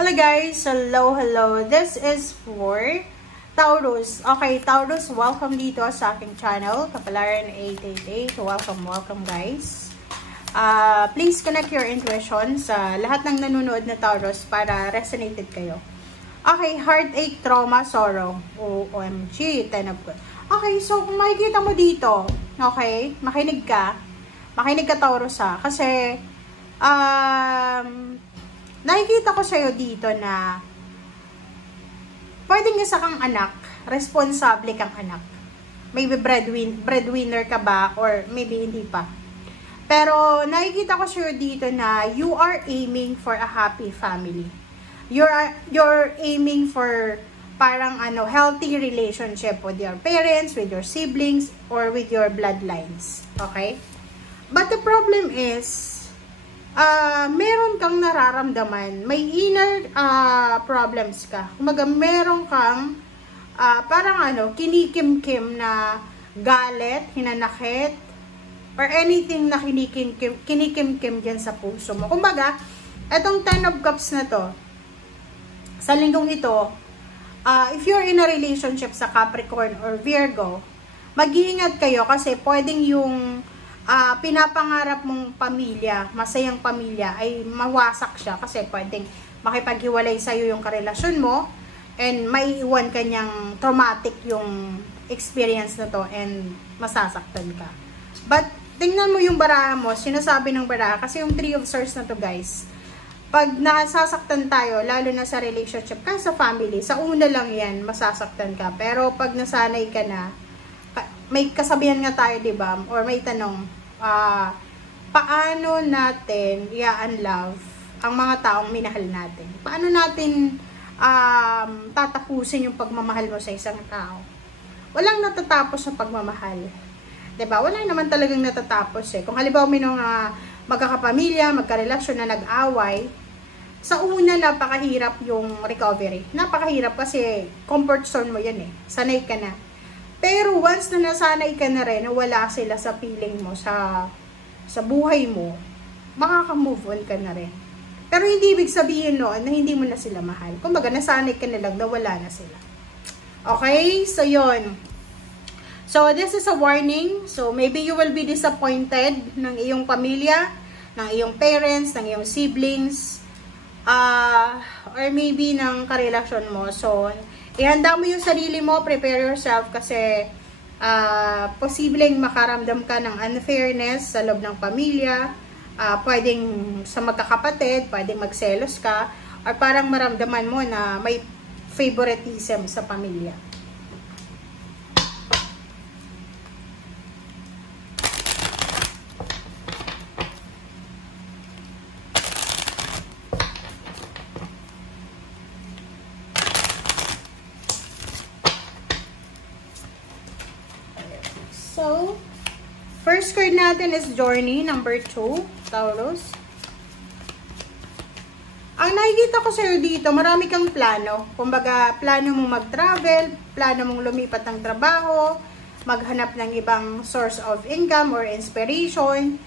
Hello guys, hello. This is for Taurus. Okay, Taurus, welcome dito sa aking channel, Kapalaran 888. Welcome guys. Please connect your intuition sa lahat ng nanonood na Taurus para resonated kayo. Okay, heartache, trauma, sorrow. OMG, 10 of Cups. Okay, so kung makikita mo dito, okay, makinig ka Taurus ha, kasi nakikita ko sa'yo dito na pwedeng isa kang anak, responsable kang anak. Maybe breadwinner ka ba, or maybe hindi pa. Pero nakikita ko sa'yo dito na you are aiming for a happy family. You're aiming for parang healthy relationship with your parents, with your siblings, or with your bloodlines. Okay? But the problem is, meron kang nararamdaman, may inner problems ka. Kumaga, meron kang parang kinikim-kim na galit, hinanakit, or anything na kinikim-kim dyan sa puso mo. Kumbaga, etong 10 of Cups na to, sa linggong ito, if you're in a relationship sa Capricorn or Virgo, mag-iingat kayo kasi pwedeng yung pinapangarap mong pamilya, masayang pamilya, ay mawasak siya kasi pwedeng makipaghiwalay sa'yo yung karelasyon mo and maiiwan kanyang traumatic yung experience na to and masasaktan ka. But tingnan mo yung baraha mo, sinasabi ng baraha, kasi yung 3 of Swords na to guys, pag nasasaktan tayo, lalo na sa relationship, kahit sa family, sa una lang yan, masasaktan ka. Pero pag nasanay ka na, may kasabihan nga tayo, diba? Or may tanong, paano natin i-unlove ang mga taong minahal natin? Paano natin tatapusin yung pagmamahal mo sa isang tao? Walang natatapos sa pagmamahal. Diba? Wala naman talagang natatapos eh. Kung halimbawa may magkakapamilya, magkarelasyon na nag-away, sa una napakahirap yung recovery. Napakahirap kasi comfort zone mo yan eh. Sanay ka na. Pero once na nasanay ka na rin, na wala sila sa feeling mo, sa buhay mo, makaka-move on ka na rin. Pero hindi ibig sabihin noon na hindi mo na sila mahal. Kumbaga, nasanay ka na lang na wala na sila. Okay? So, yun. So, this is a warning. So, maybe you will be disappointed ng iyong pamilya, ng iyong parents, ng iyong siblings, or maybe ng karelasyon mo. So, ihanda mo yung sarili mo, prepare yourself kasi posibleng makaramdam ka ng unfairness sa loob ng pamilya, pwedeng sa magkakapatid, pwedeng magselos ka, or parang maramdaman mo na may favoritism sa pamilya. So, first card natin is Journey, number 2, Taurus. Ang nakikita ko sa'yo dito, marami kang plano. Kumbaga, plano mong mag-travel, plano mong lumipat ng trabaho, maghanap ng ibang source of income or inspiration.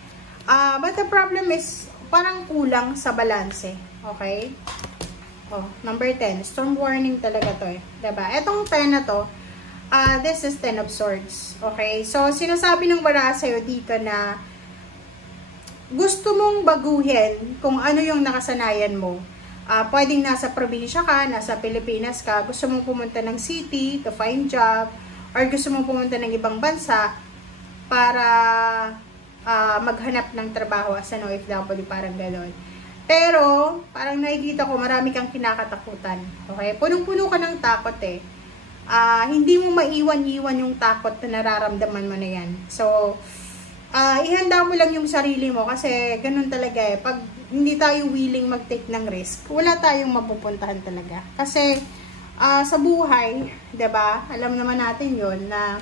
But the problem is, parang kulang sa balanse. Okay? Oh, number 10. Storm warning talaga to eh. Diba? Etong 10 na to, this is 10 of Swords. Okay? So, sinasabi ng baraha sa'yo dito na gusto mong baguhin kung ano yung nakasanayan mo. Pwedeng nasa probinsya ka, nasa Pilipinas ka, gusto mong pumunta ng city to find job, or gusto mong pumunta ng ibang bansa para maghanap ng trabaho as an OFW, parang gano'n. Pero, parang nakikita ko, marami kang kinakatakutan. Okay? Punong-puno ka ng takot eh. Hindi mo maiwan-iwan yung takot na nararamdaman mo na yan. So, ihanda mo lang yung sarili mo kasi ganun talaga eh. Pag hindi tayo willing mag-take ng risk, wala tayong mapupuntahan talaga. Kasi, sa buhay, 'di ba? Alam naman natin yon na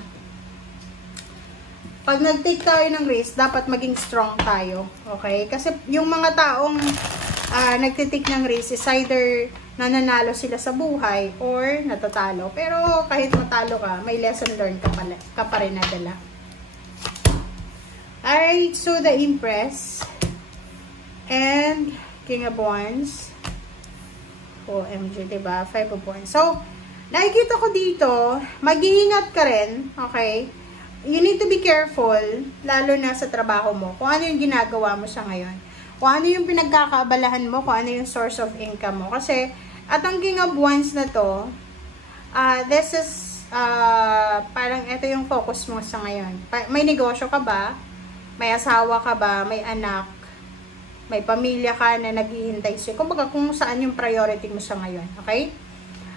pag nag-take tayo ng risk, dapat maging strong tayo. Okay? Kasi yung mga taong nagtitake ng risk is either nananalo sila sa buhay or natatalo. Pero kahit matalo ka, may lesson learned ka pa rin nadala. Alright, so the Empress and King of Wands. OMG, diba? 5 of Wands. So, nakikita ko dito, mag-iingat ka rin, okay? You need to be careful, lalo na sa trabaho mo, kung ano yung ginagawa mo sa ngayon. Kung ano yung pinagkakaabalahan mo, kung ano yung source of income mo. Kasi, at ang King of Wands na to, this is, parang ito yung focus mo sa ngayon. May negosyo ka ba? May asawa ka ba? May anak? May pamilya ka na naghihintay sa'yo. Kumbaga kung saan yung priority mo sa ngayon. Okay?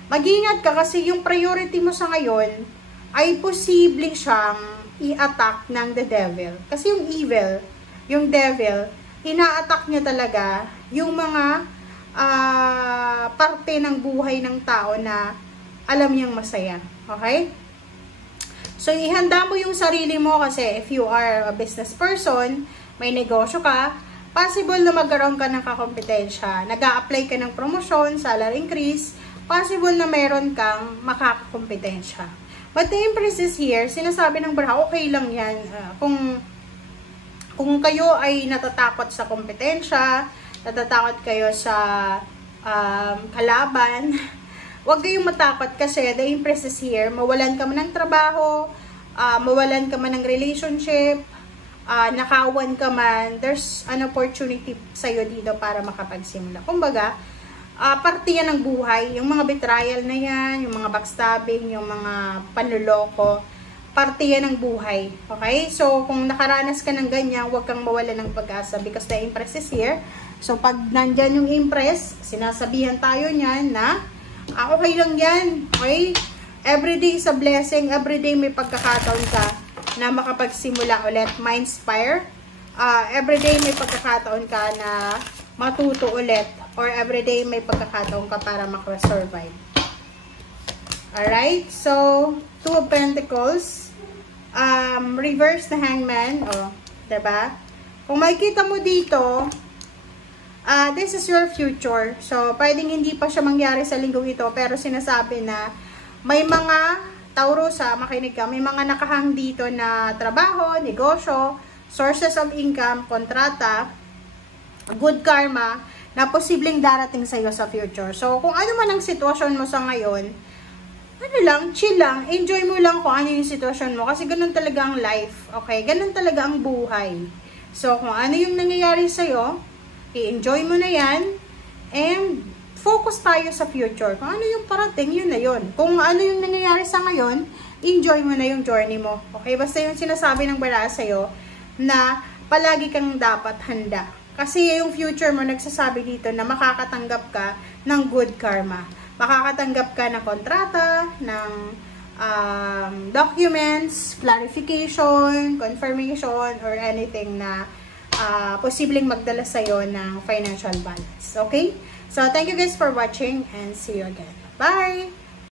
Mag-ingat ka kasi yung priority mo sa ngayon ay posibleng siyang i-attack ng the devil. Kasi yung evil, yung devil, ina-attack niya talaga yung mga parte ng buhay ng tao na alam niyang masaya. Okay? So, ihanda mo yung sarili mo kasi if you are a business person, may negosyo ka, possible na magkaroon ka ng kakompetensya. Nag-a-apply ka ng promotion, salary increase, possible na meron kang makakakompetensya. But the Empress is here, sinasabi ng Baraha, okay lang yan. Kung kayo ay natatakot sa kompetensya, natatakot kayo sa kalaban, huwag kayong matakot kasi the Empress is here. Mawalan ka man ng trabaho, mawalan ka man ng relationship, nakawan ka man, there's an opportunity sa'yo dito para makapagsimula. Kumbaga, parte yan ng buhay. Yung mga betrayal na yan, yung mga backstabbing, yung mga panluloko, parte yan ng buhay. Okay? So, kung nakaranas ka ng ganyan, huwag kang mawala ng pag-asa because the Empress is here. So, pag nandyan yung Empress, sinasabihan tayo niyan na, okay lang yan. Okay? Everyday is a blessing. Everyday may pagkakataon ka na makapagsimula ulit, ma-inspire. Everyday may pagkakataon ka na matuto ulit or everyday may pagkakataon ka para makasurvive. Alright? So, 2 of Pentacles. Reverse the Hangman. O, diba? Kung makikita mo dito, this is your future. So, pwedeng hindi pa siya mangyari sa linggong ito, pero sinasabi na may mga Taurusa, makinig ka, may mga nakahang dito na trabaho, negosyo, sources of income, kontrata, good karma, na posibleng darating sa iyo sa future. So, kung ano man ang sitwasyon mo sa ngayon, ano lang, chill lang, enjoy mo lang kung ano yung sitwasyon mo, kasi ganun talaga ang life, okay? Ganun talaga ang buhay. So, kung ano yung nangyayari sa iyo, i-enjoy mo na yan, and focus tayo sa future. Kung ano yung parating, yun na yun. Kung ano yung nangyayari sa ngayon, enjoy mo na yung journey mo. Okay? Basta yung sinasabi ng Baraha sa'yo na palagi kang dapat handa. Kasi yung future mo nagsasabi dito na makakatanggap ka ng good karma. Makakatanggap ka ng kontrata, ng documents, clarification, confirmation, or anything na posibleng magdala sa'yo ng financial balance. Okay? So, thank you guys for watching and see you again. Bye!